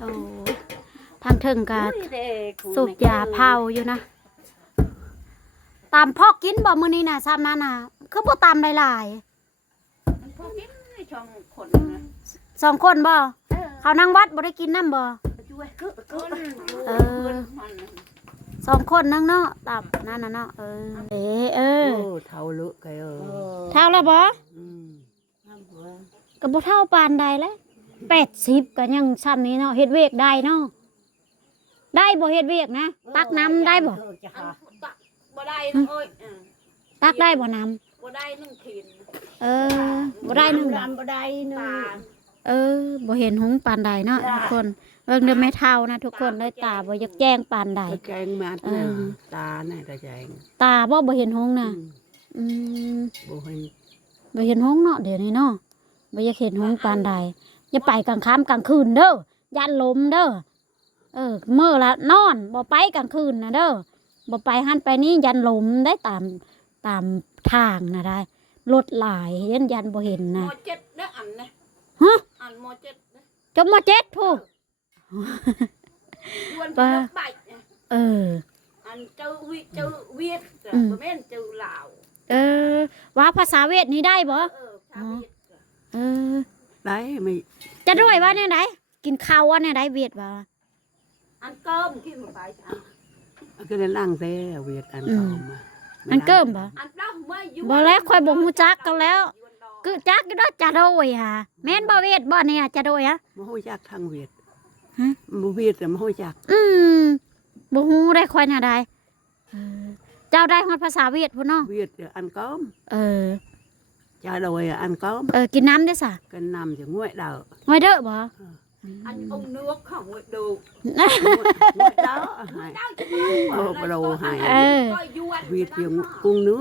โอ้ทางเทิงก็สูบยาเผาอยู่นะ ตามพ่อกินบ่มื้อนี้น่ะซ้ำนั้นน่ะคือบ่ตามหลายพวกนี้ช่องคนนะๆสองคนบ่เออเขานั่งวัดบ่ได้กินน้ำบ่ช่วยคือคือเออเพื่อนมันสองคนนั่งเนาะตามนั่นน่ะเนาะเออเออเออโอ้เท่าเลอะไกเออเท่าแล้วบ่อืมก็บ่เท่าปานใดแล้ว 80ก็ยังซ้ำนี้เนาะเฮ็ดเวกได้เนาะได้บ่เฮ็ดเวกนะตักน้ำได้บ่อันตักบ่ได้นะเอ้ยเออตักได้บ่น้ำบ่ได้นึ่งขีนเออบ่ได้นึงดำบ่ได้นึตาเออบ่เห็นหงส์ปานใดเนาะทุกคนเบิ่งเด้อแม่เฒ่านะทุกคนเลยตาบ่อยากแจ้งปานใด ตะแกงมัดเอน่ะอตาน่ะตะแกงตาบ่บ่เห็นหงส์น่ะอืมอืม บ่เห็นบ่เห็นหงส์เนาะเดี๋ยวนี้เนาะบ่อยากเห็นหงส์ปานใด อย่าไปกลางค่ำกลางคืนเด้อย่านลมเด้อเออมื้อละนอนบ่ไปกลางคืนนะเด้อบ่ไปหันไปนี่ยันลมได้ตามตามทางนะได้รถหลายเห็นยันบ่เห็นหมนะอเจ็ดเด้ออันนะฮะอันหมอเจ็ดนะจบมเจ็ดผู้ดวนป่ะเลือกใบนะเออ อันเจ้าวิเจ้าเวียดจ้ะอืมบ่แม่นเจ้าลาวเออ ว่าภาษาเวทนี้ได้บ่เออชาวเวียดจ้ะเออ ได้ไม่จะด้วยว่าเนี่ยไหนกินข้าวว่าเนี่ยไหนเวียดว่าอันเกิมกินไปจ้ะก็ได้ล่างแท้เวียดอันอืมเก่ามาอันเกิมบ่อันเล่าเมื่ออยู่บ่แล้วค่อยบ่ฮู้จักกันแล้วยวนดอกคือจักอยู่เนาะจะด้วยฮะแม่นบ่เวียดบ่เนี่ยจะด้วยฮะบ่ฮู้จักทางเวียดฮะบ่เวียดแต่บ่ฮู้จัก อืมบ่ฮู้ได้ค่อยน่ะได้เออเจ้าได้ฮอดภาษาเวียดพุ่นเนาะเวียดอันก้อมเออจ้าดอยอันก้อมเออ กินน้ำด้วยซะกันนำจะง่วยเด้อไว้เด้อบ่อันองค์ nước ของดูง่วยเด้อให้เจ้าจะโอ้โปรให้เออก็ยวนเวียดยังกุ้งเนื้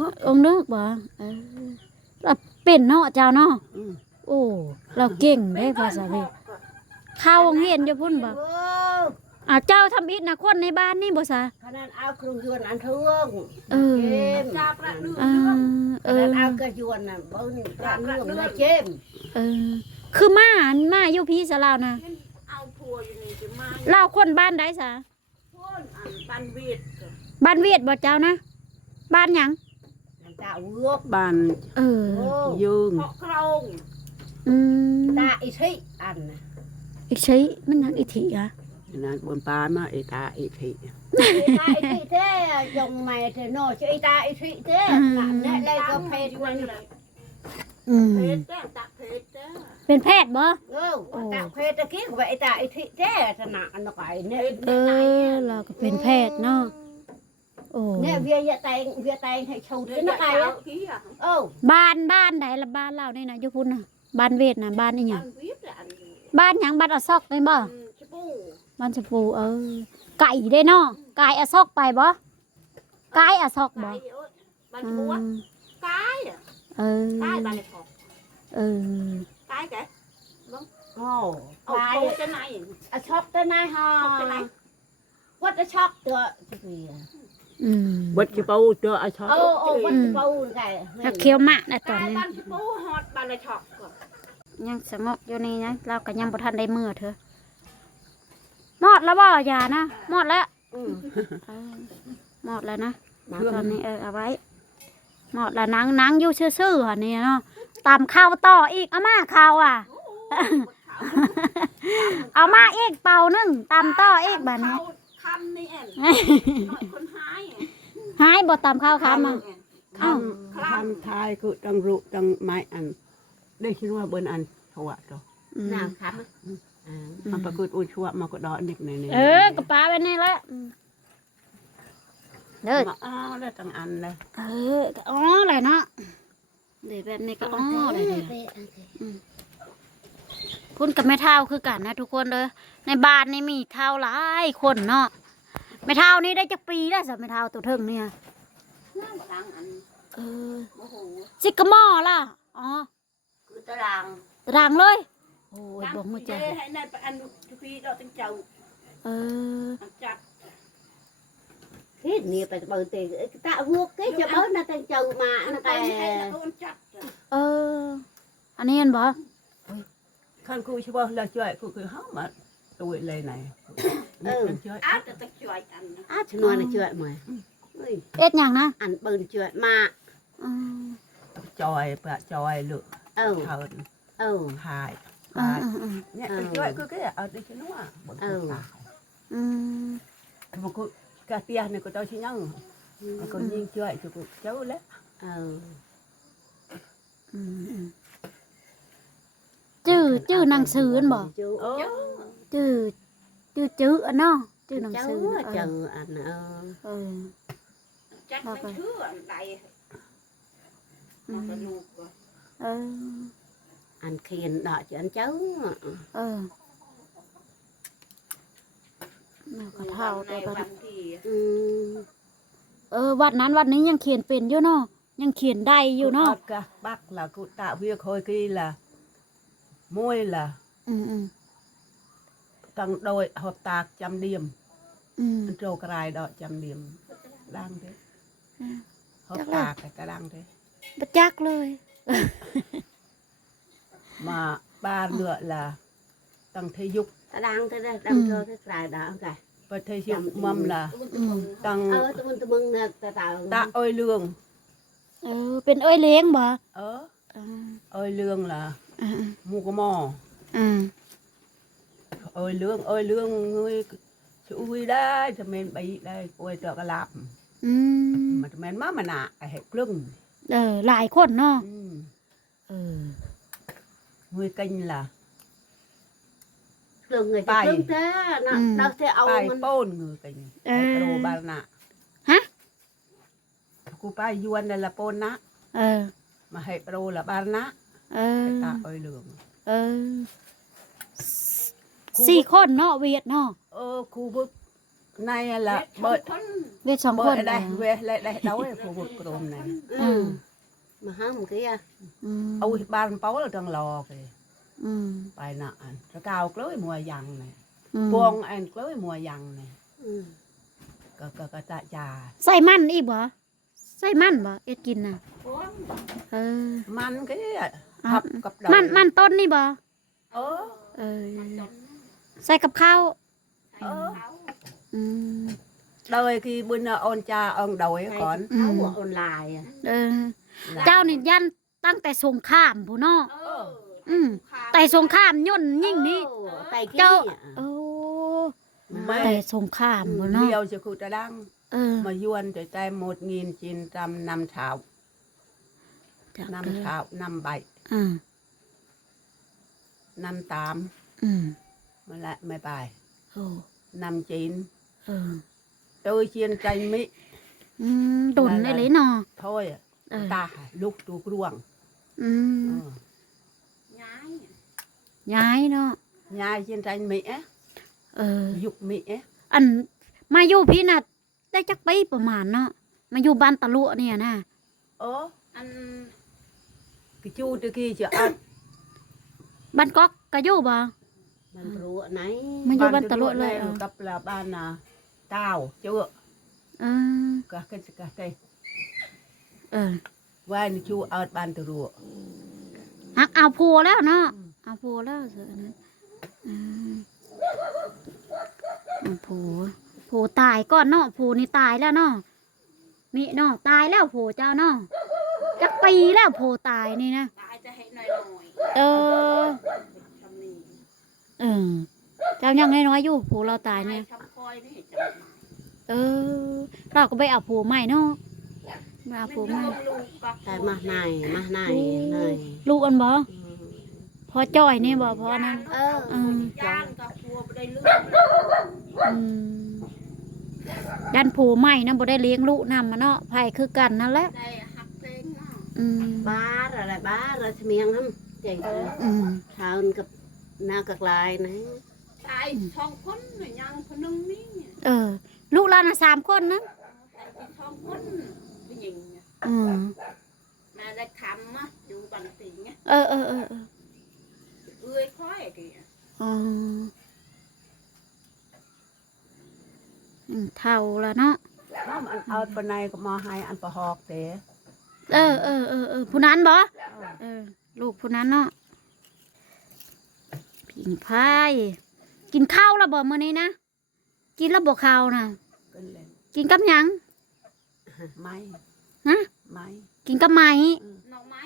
อองค์นึกบ่เออเราเป็นเนาะเจ้าเนาะอืมโอ้เราเก่งเด้ภาษาเวียดเข้าโรงเรียนอยู่พุ่นบ่เอออ่าเจ้าทำอิฐนะคนในบ้านนี่บ่ซะขนาดเอาเครื่องยวนต์อันเทืองเออเจมจาประเดือเออเอขอนาดเอากระยวนต์น่ะบ่นี่ปลาเรื่องนะเจมเออ คือมามาอยู่พี่สะลาวนะเอาพัวอยู่นี่จะมาลาวคนบ้านใดซะพ่นอันบันเวียดบ้านเวียดบ่เจ้านะ บ้านหยังตาเวือกบ้านเออยืงเพาะโครงอืมตาอีทิอันน่ะอีกใช้มันหยังอีกทีอะ นั่นบนปลามาไอตาอีทิตาอีทิเท่ยงแม่เธอโน่ช่วยตาอีทิเท่นั่นแหละเลยก็เพชรยมัวนนเลยอืมเพชรแก้ตักเพชรจ้าเป็นแพทย์บ่เออตาเพชรตะกี้ก็ไปตาอีทิเท่สนะอันนั้นก็ไอ้เนี่ยเออ เราก็เป็นแพทย์เนาะโอ้เนี่ยเวียยะแตงเวียแตงให้ชูเดี๋ที่ยวนัจะกไก่เอาขี้อะเออบ้านบ้านใดละบ้านเรานี่นะอยู่พุ่นน่ะบ้านเวียดน่ะบ้านอีหยับังนเวียดอันบ้านหยังบ้านอซอกได้บ่ชิปู บ้านชะปูเออ ไก่ได้เนาะไก่อซอกไปบ่ไก่อซอกบ่ไก่เอ้ยบันอืบัวมไก่อะเออไก่บันเลยของเออไก่แกโอ้เอาไปปูจะไหนอะช็อกตัวนายฮะช็อกตัวไหนวัดอะช็อกตัวจะเวียอืมวัดจิเป้าเจออาชอบโอ้โอ้วัดจะเป้าไก่ถ้าเคี้ยวหมากนะตอนไก่นี้บันชิปูฮอดบันเลยช็อกก่อนยังสงบอยู่นี่นะเราก็ยังบ่ทันได้มือเธอ หมดแล้วบ่อย่านะหมดแล้วอืมเออหมดแล้วนะมาตอนนี้เออเอาไว้หมดแล้วนังนังอยู่ซื่อๆอันนี้เนาะตำข้าวต่ออีกเอามาข้าวอะ เอามาอีกเป่าหนึงตำต่ออีกบัดนี้ คำนี่เอ็นหน่อยคนหายหายบ่ตำข้าวค้ามาคำคำทายคือตังรุตังไม้อัน ได้คิดว่าเบิ้นอันถวะตัวอืมน้ำครับอ่า มันปรากฏอุชัวมาก็ดอเด็กในนี้เออกระป๋าไว้นี่แหละอืมเด้อมาอ้าวได้ตั้งอันเลยเออก็อ๋อเลยเนาะเดี๋ยวแบบนี้ก็อ๋อเลยเดี๋ยวพุ่นกับแม่เท่าคือกันนะทุกคนเลยในบ้านนี่มีเท่าหลายคนเนาะแม่เท่านี่ได้จักปีแล้วสัแม่เท่าตัวเทิงเนี่ยน้ำตังอันเออโอ้โหซิกกะหมอล่ะอ๋อคือตารางตารางเลย โอ้ยบอกมือใจใจให้ในอันพี่เราตั้งเจ้าเออจัด cái này phải bờ tiền ta vuốt cái cho bớt nó tên trừ mà อัน nó ไปให้ tay แล้วก็จัดเอออันนี้เห็นบ่ขั้นครูใช่ป่ะเราช่วยครูคือเฮามา tôi lên này Ừ. Đừng chơi. อาจจะตะช่วยกันนะ à, nhẹ vậy cứ cái ở đây chứ đúng à bận ừ. Ừ. ừ. mà cô cà tiền này cô tao chỉ nhau. Cô nhìn chưa vậy cho cô cháu lấy chứ chứ năng sư anh bỏ chứ chứ chứ anh nó chứ năng sư chừ anh ừ. Chắc nó chưa anh đây ừ. ออจักไม่เชื่ออันใดอืมันมก็ลูกว่าเออ anh khiên đợi cho anh cháu เออแม่ก็เท่าในแต่บัดวันที่ ừ เออวัดนั้นวัดนี้ยังเขียนเป็นอยู่เนาะยังเขียนได้อยู่เนาะ Cô cả bác là cụ tạo việc hồi kia là môi là อืมอืม tăng đôi hợp tạc trăm điểm อืม trâu cài đọ trăm điểm đang thế Ừ. hợp Chắc là- tạc cái ta đang thế ประจักเลย mà ba nữa là tăng thể dục ta đang thế đây Ừ. đang cho cái cài đó cái và thể dục Trăm mâm điểm. là ตุ้มตุ้ม tăng ờ tụi mình tụi mình nè ta tạo tạ ôi lương เออเป็นเอ้ยเลี้ยงบ่ ờ อ่า ôi lương là อ่า mua có mò อ่า ôi lương ôi lương ngươi chú huy đây cho mình bị đây ôi trợ cái lạp อืม mà cho mình má mà nạ cái hệ lưng เออหลายคนเนาะ ừ. เออ ngươi kênh là đường người Bài. ta lương thế nó Ừ. đâu thế ông bài mình bôn người kênh Ê. hệ đồ bà nạ Hả? cô bài yuan đây là bôn nạ เออ mà hệ đồ là ba nạ เออ tạ ôi lương เออสี่คนเนาะเวียดเนาะ ờ khu vực này และ là ช bởi คนเวียดสองคน bởi đây เหรอ về lại đây đấu ở khu vực cồn này Ừ. ừ. mà không kia อืม ôi ban báu là trong lò kìa อืม bài nạ nó cao lưới mùa dằn này อืม buông anh lưới mùa dằn này ừ. cờ cờ cờ tạ trà ใส่มันอีกบ่ใส่มันบ่เอ็ดกินน่ะพวงเออ man cái À, hấp cặp đầu มันมันต้นนี่บ่ ờ เออมันจนใส่กับข้าวใส่เขาอืม đời khi bên ôn cha ông đầu ấy Đây, còn Ừ. tháo của online à เออ là เจ้านี่ยันตั้งแต่สงครามผู้เนาะเอออืมแต่สงครามย่นยิ่งนี่ Ồ, tay kia Châu- à? โอ้ Mày- แต่สงครามผู้เนาะ nhiều cho cụ ta đang เออ mà yuan tới tay một nghìn chín trăm năm thảo จัก năm เด้อ thảo năm bảy อืม năm tám อืม mà lại mày bài โอ้ năm chín เออ tôi chiến tranh mỹ อืมตุนได้ เลยเนาะ thôi Ừ. ta lúc tu ruộng อืม ừ. ย้ายย้ายเนาะ nhai chiến tranh mỹ á เออ dục mỹ á อันมาอยู่พี่น่ะ ได้จักปีประมาณเนาะมาอยู่บ้านตะลุเนี่ยนะ ớ อัน cái chu từ kia chưa ăn บ้านก๊อกก็อยู่บ่ Bàn rượu này มาอยู่ Ban บ้าน từ ตะลุ ruộng เลย này เออ tập là ban là tao chưa เออ cả cái cả cái เออ vai này chu ở ban từ ruộng ฮักเอาผัวแล้วเนาะเอาผัวแล้วเสือนะอืมเอาผัวผัวตายก่อนเนาะผัวนี่ตายแล้วเนาะมีเนาะตายแล้วผัวเจ้าเนาะจักปีแล้วผัวตายนี่นะตายจะให้หน่อยหน่อยเออทำนี่เออเจ้ายังน้อยๆอยู่ผัวเราตายเนี่ยทำคอยนี่จำมาเออเราก็ไปเอาผัวใหม่เนาะ มาเอาไม่ผัวใหรู้ม่ลูกก็ Tại mà này, mà này, này ลูกอันบ่ Ừ. พอจ้อยนี่บ่พอนั่นเอออืมย่านกับพัวบ่ได้เรื่องอืมดันผัวใหม่นะบ่ได้เลี้ยงลูกนำมาเนาะไผคือกันนั่นแหละได้หักเพลงเนาะอืม Ba rồi lại ba rồi thì miệng lắm Chạy อืม sao cặp na cặp lại này ตายสองคนน่ะยังคนนึงนี่เออ ลูกเราน่ะสามคนนะตายสองคน ผู้หญิงน่ะอืมน่าได้คำอะอยู่บันติงอะเออเออเออเออเอื้อยค่อยดิอ๋ออืมเท่าละเนาะ nó mà ăn ở bên này có mà hai ăn bò họp thế เออเออเออเออผู้นั้นบ่เออ ลูกผู้นั้นเนาะผิงพายกินข้าวแล้วบ่มื้อนี้นะกินแล้วบ่ข้าวนะกันเลยกินกับหยัง ไม้ฮะไม้กินกับไหมหน่อไม้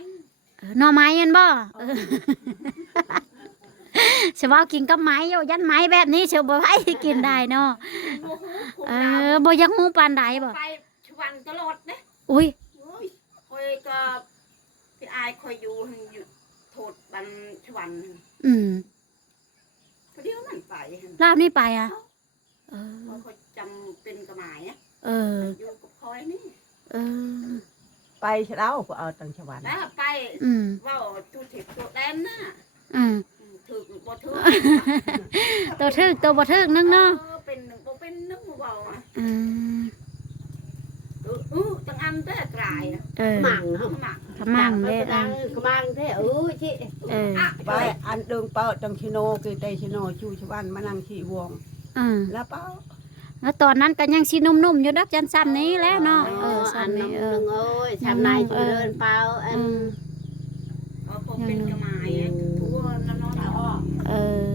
เออหน่อไม้แม่นบ่เออสิว่ากินกับไหม้โยยันไหม้แบบนี้เชียวบ่ให้กินได้เนาะโอ้โหคุณเอดาวอบ่อยังฮู้ปานใดบ่ไปชวันตลอดนะอุ้ยโอ้ยคอยก็พี่อายคอยอยู่หั่นอยู่โทษบันชวันอืมพอเดียวมันไปหั่นลาวนี่ไปอะเออเพราะเขาจำเป็นกระหมายอะเอออยู่กับคอยนี่ เออ ไปเช้าก็เอาตังชวันแล้วไปอืมเว่าตูถิบตัวแดนน่ะอืมอืมถือหรือบ่ถือตัวทึกตัวบ่ทึกนึงเนาะออเป็นหนึ่งบ่เป็นหนึงเบาอะอืมเออเออจังอันได้กลายนะเออ mặn ข không มักขมั่งเด้อ đang mang thế ừ chị เอออะไปอันเดิงเป้าตังชิโนคือไตชิโนชูชวันมานั่งขี่วง อืมแล้วเป้า แล้วตอนนั้นก็ยังสินุ่มๆอยู่ดอกจันซ้ำนี้แล้วเนาะเออ Ờ, ซ้ำ anh นี้ nông เออ nương ơi Nông sáng nay nương, chị ờ. lên bao อื em มเอาพอเป็นกระหมายอะทั่วแล้วเนาะเอาออกเออ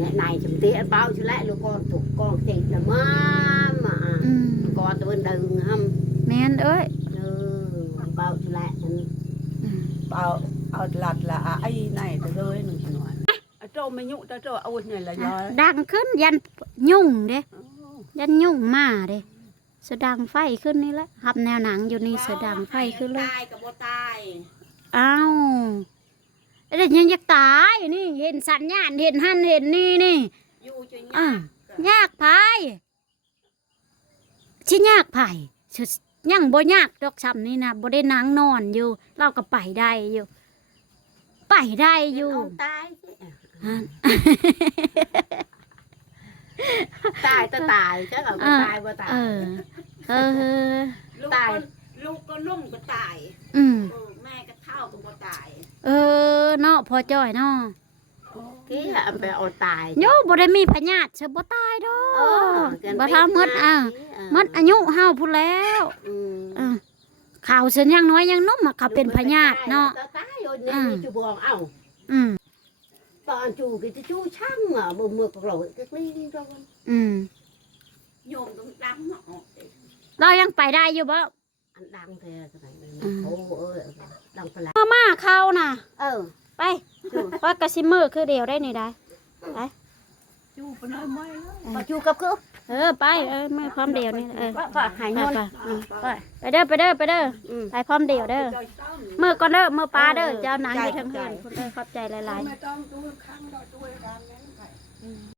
Nè này chúng tí ăn bao chứ lại lúc con thuộc con thịt là má mà อืม con tôi bên đường hâm แม่นเอ้ย ừ bao chứ lại อืมเป้าเอาหลัดละไอ้ไหนแต่เลยหนึ่งชนวนโจไม่ยุตาโจเอาเนี่ยละย้อยดังขึ้นยัน ยุ่งเด้ยันยุ่งมาเด้สะดังไฟขึ้นนี่แหละหับแนวหนังอยู่นี่สะดังไฟขึ้นเลยตายกับบ่ตายอ้าวเด็กยังอยากตายนี่เห็นสัญญาณเห็นหันเห็นนี่นี่อยู่จนอะยากยากพายชิยากไผ่ชิยังบ่ยากดอกซ้ำนี่นะบ่ได้นางนอนอยู่ เราก็ไปได้อยู่ ไปได้อยู่ ông tai chứ ฮะ tai ta tài chắc là Ờ, tai ba เอ tài อเออ ลูกตายก็ลูกก็นุ่มก็ตายอืม เออแม่ก็เท่าก็บ่ตายเออเนาะพอจ้อยเนาะ cái là em phải ổn tài โยบ่ได้มีพญาติเชบ่ตายดอก Ờ, บ่ทาหมดอะหมดอายุเฮาพู้นแล้ว ừ เออข่าวเสินยังน้อยยังนุ่มอะเขาเป็นพญาติเนาะ tái rồi nên Ừ. đi chú buồn ảo อืม toàn chú cái chú chăng ở bờ mực rồi cái ly đi cho con อืมโยมต้องดำมาออกเองเรายังไปได้อยู่บ่ anh đang thế cái này Ừ. khổ ơi đang phải làm มามาเข้าน่ะ ờ ไปว่ากะสิมือคือเดียวได้นี่ได้ชูไปน้อยไม่ mà chú cấp cứu เออไปเออไม่พร้อมเดียวนี่เออ phải phải hải ไป nhân ไปอืมไปไปเด้อไปเด้อไปเด้อ ừ ไปพร้อมเดียวเด้อมือก่อนเด้อมือปลาเด้อเจ้าหนังอยู่ทั้งเฮือนคุณเด้อขอบใจหลายๆ